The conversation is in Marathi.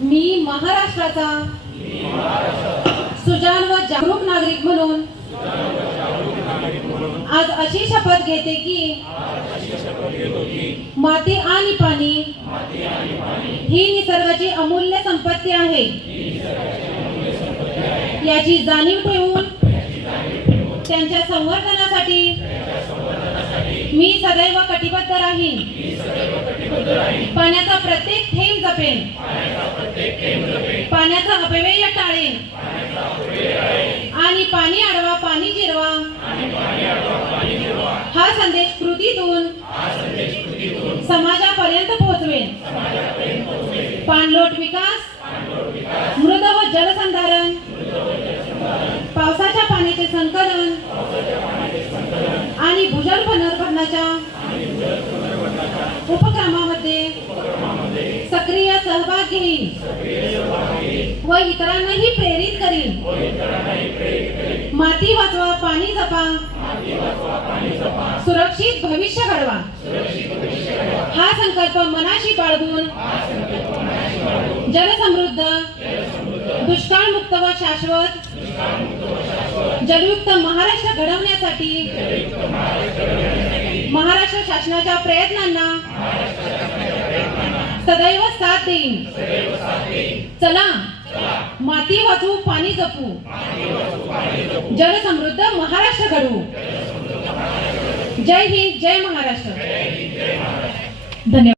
मी महाराष्ट्राचा सुजाण व जागरूक नागरिक म्हणून आज अशी शपथ घेते की माती आणि पाणी ही निसर्गाची अमूल्य संपत्ती आहे, याची जाणीव ठेवून त्यांच्या संवर्धनासाठी मी सदैव कटिबद्ध राहीन। पाण्याचा प्रत्येक थेंब जपेन, पाण्याचा अपव्यय टाळेन आणि पाणी अडवा पाणी जिरवा हा संदेश कृतीतून समाजापर्यंत पोहोचवेन। पाणलोट विकास, मृद व जलसंधारण, पावसाच्या पाण्याचे संकलन आणि भूजल पुनर्भरणाच्या उपक्रमामध्ये सक्रिय सहभाग घेईन व इतरांनाही प्रेरित करीन। माती वाचवा पाणी जपा, सुरक्षित भविष्य घडवा हा संकल्प मनाशी बाळगून जलसमृद्ध, दुष्काळ मुक्त व शाश्वत जलयुक्त महाराष्ट्र घडवण्यासाठी महाराष्ट्र शासनाच्या प्रयत्नांना सदैव साथ देईन। चला माती वाचवू पाणी जपू, जलसमृद्ध महाराष्ट्र घडवू। जय हिंद, जय महाराष्ट्र। धन्यवाद।